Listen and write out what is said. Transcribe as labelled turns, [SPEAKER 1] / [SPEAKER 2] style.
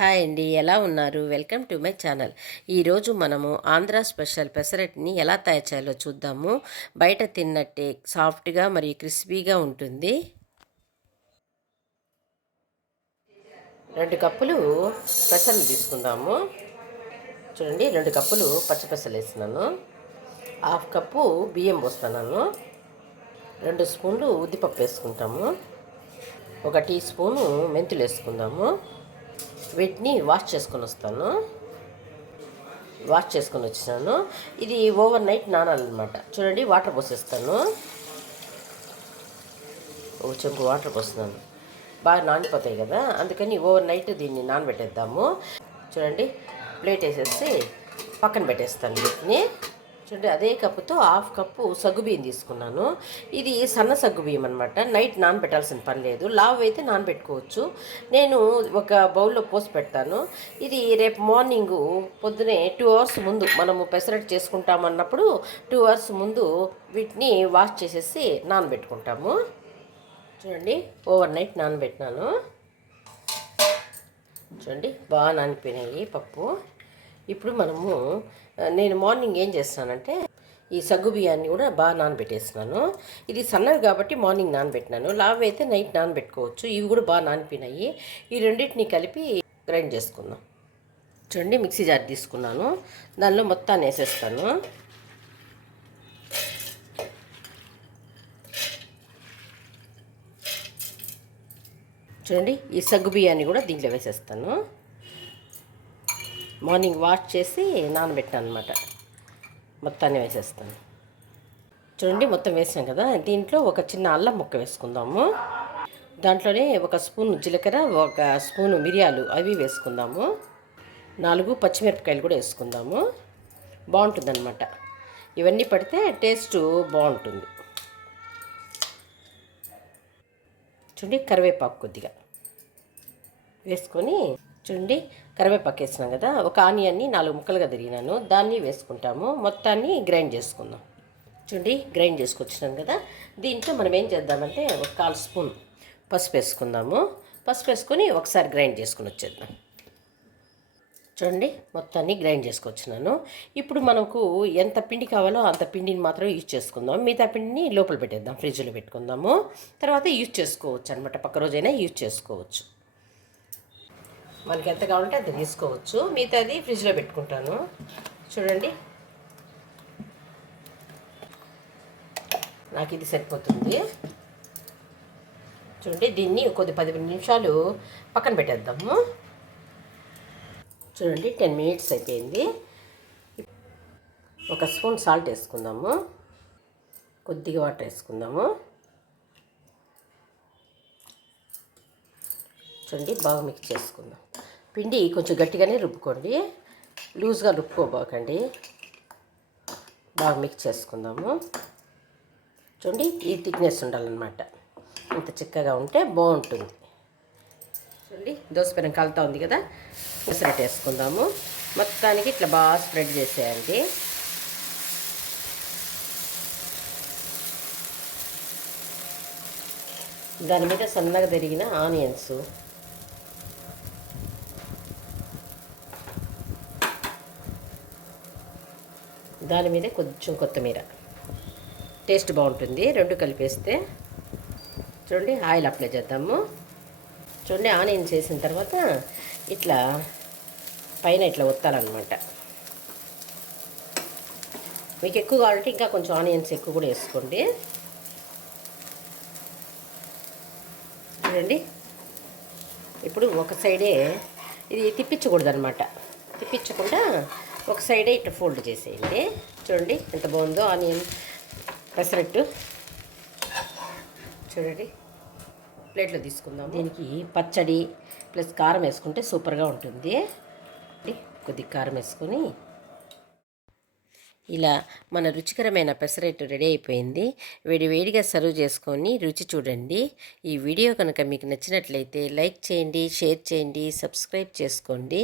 [SPEAKER 1] Hi అండి ఎలా ఉన్నారు? Welcome to my channel. ఈరోజు మనము ఆంధ్ర స్పెషల్ పెసరట్ని ఎలా తయారు చేయాలో చూద్దాము. బయట తిన్నట్టే సాఫ్ట్గా మరియు క్రిస్పీగా ఉంటుంది. రెండు కప్పులు పెసలు తీసుకుందాము. చూడండి రెండు కప్పులు పచ్చిపెసలు వేస్తున్నాను. హాఫ్ కప్పు బియ్యం పోస్తున్నాను. రెండు స్పూన్లు ఉద్దిపప్పు వేసుకుంటాము. ఒక టీ స్పూను మెంతులు వేసుకుందాము. వీటిని వాష్ చేసుకొని వస్తాను. వాష్ చేసుకొని వచ్చినాను ఇది ఓవర్ నైట్ నానాలన్నమాట. చూడండి వాటర్ పోసేస్తాను. ఒక చెంపు వాటర్ పోస్తున్నాను. బాగా నానిపోతాయి కదా అందుకని ఓవర్ నైట్ దీన్ని నానబెట్టేద్దాము. చూడండి ప్లేట్ వేసేసి పక్కన పెట్టేస్తాను వీటిని. చూడండి అదే కప్పుతో హాఫ్ కప్పు సగ్గుబియ్యం తీసుకున్నాను. ఇది సన్న సగ్గుబియ్యం అనమాట నైట్ నానబెట్టాల్సిన పని లేదు. లావ్ అయితే నానబెట్టుకోవచ్చు. నేను ఒక బౌల్లో పోసి పెడతాను. ఇది రేపు మార్నింగ్ పొద్దునే టూ అవర్స్ ముందు మనము పెసరట్ చేసుకుంటామన్నప్పుడు టూ అవర్స్ ముందు వీటిని వాష్ చేసేసి నానబెట్టుకుంటాము. చూడండి ఓవర్ నైట్ నానబెట్టినాను. చూడండి బాగా నానిపోయినాయి పప్పు. ఇప్పుడు మనము నేను మార్నింగ్ ఏం చేస్తానంటే ఈ సగ్గు బియ్యాన్ని కూడా బాగా నానబెట్టేస్తున్నాను. ఇది సన్నవి కాబట్టి మార్నింగ్ నానబెట్టినాను. లావ్ అయితే నైట్ నానబెట్టుకోవచ్చు. ఇవి కూడా బాగా నానిపోయినాయి. ఈ రెండింటిని కలిపి గ్రైండ్ చేసుకుందాం. చూడండి మిక్సీ జార్ తీసుకున్నాను. దానిలో మొత్తాన్ని వేసేస్తాను. చూడండి ఈ సగ్గు బియ్యాన్ని కూడా దీంట్లో వేసేస్తాను. మార్నింగ్ వాష్ చేసి నానబెట్టాను అనమాట మొత్తాన్ని వేసేస్తాను. చూడండి మొత్తం వేసాం కదా. దీంట్లో ఒక చిన్న అల్లం ముక్క వేసుకుందాము. దాంట్లోనే ఒక స్పూన్ జీలకర్ర ఒక స్పూను మిరియాలు అవి వేసుకుందాము. నాలుగు పచ్చిమిరపకాయలు కూడా వేసుకుందాము. బాగుంటుందన్నమాట. ఇవన్నీ పడితే టేస్ట్ బాగుంటుంది. చూడండి కరివేపాకు కొద్దిగా వేసుకొని చూడండి కరివేపాకు వేసినాం కదా ఒక ఆనియన్ని నాలుగు ముక్కలుగా తిరిగినాను. దాన్ని వేసుకుంటాము. మొత్తాన్ని గ్రైండ్ చేసుకుందాం. చూడండి గ్రైండ్ చేసుకొచ్చినాను కదా. దీంట్లో మనం ఏం చేద్దామంటే ఒక కాల్ స్పూన్ పసుపు వేసుకుందాము. పసుపు వేసుకొని ఒకసారి గ్రైండ్ చేసుకుని వచ్చేద్దాం. చూడండి మొత్తాన్ని గ్రైండ్ చేసుకొచ్చినాను. ఇప్పుడు మనకు ఎంత పిండి కావాలో అంత పిండిని మాత్రం యూజ్ చేసుకుందాం. మిగతా పిండిని లోపల పెట్టేద్దాం ఫ్రిడ్జ్లో పెట్టుకుందాము. తర్వాత యూజ్ చేసుకోవచ్చు అనమాట పక్క రోజైనా యూజ్ చేసుకోవచ్చు. మనకి ఎంత కావాలంటే అది తీసుకోవచ్చు. మిగతాది ఫ్రిడ్జ్లో పెట్టుకుంటాను. చూడండి. నాకు ఇది సరిపోతుంది. చూడండి దీన్ని కొద్ది పది నిమిషాలు పక్కన పెట్టేద్దాము. చూడండి టెన్ మినిట్స్ అయిపోయింది. ఒక స్పూన్ సాల్ట్ వేసుకుందాము. కొద్దిగా వాటర్ వేసుకుందాము. చూడండి బాగా మిక్స్ చేసుకుందాం. పిండి కొంచెం గట్టిగానే రుబ్బుకోండి. లూజ్గా రుబ్బుకోబోకండి. బాగా మిక్స్ చేసుకుందాము. చూడండి ఈ థిక్నెస్ ఉండాలన్నమాట. ఇంత చిక్కగా ఉంటే బాగుంటుంది. చూడండి దోసపెనం కలుతా ఉంది కదా? పెసరట్ వేసుకుందాము. మొత్తానికి ఇట్లా బాగా స్ప్రెడ్ చేసేయండి. దాని మీద సన్నగా తిరిగిన ఆనియన్స్. దాని మీద కొంచెం కొత్తిమీర. టేస్ట్ బాగుంటుంది. రెండు కలిపేస్తే చూడండి ఆయిల్ అప్లై చేద్దాము. చూడండి ఆనియన్స్ వేసిన తర్వాత ఇట్లా పైన ఇట్లా ఒత్తాలన్నమాట. మీకు ఎక్కువ కావాలంటే ఇంకా కొంచెం ఆనియన్స్ ఎక్కువ కూడా వేసుకోండి. చూడండి ఇప్పుడు ఒక సైడే ఇది తిప్పించకూడదు అనమాట తిప్పించకుండా ఒక సైడే ఇట్లా ఫోల్డ్ చేసేయండి. చూడండి ఎంత బాగుందో ఆనియన్ పెసరట్టు. చూడండి. ప్లేట్లో తీసుకుందాం దీనికి పచ్చడి ప్లస్ కారం వేసుకుంటే సూపర్గా ఉంటుంది. కొద్ది కారం వేసుకొని. ఇలా మన రుచికరమైన పెసరట్టు రెడీ అయిపోయింది. వేడి వేడిగా సర్వ్ చేసుకొని రుచి చూడండి. ఈ వీడియో కనుక మీకు నచ్చినట్లయితే లైక్ చేయండి షేర్ చేయండి సబ్స్క్రైబ్ చేసుకోండి.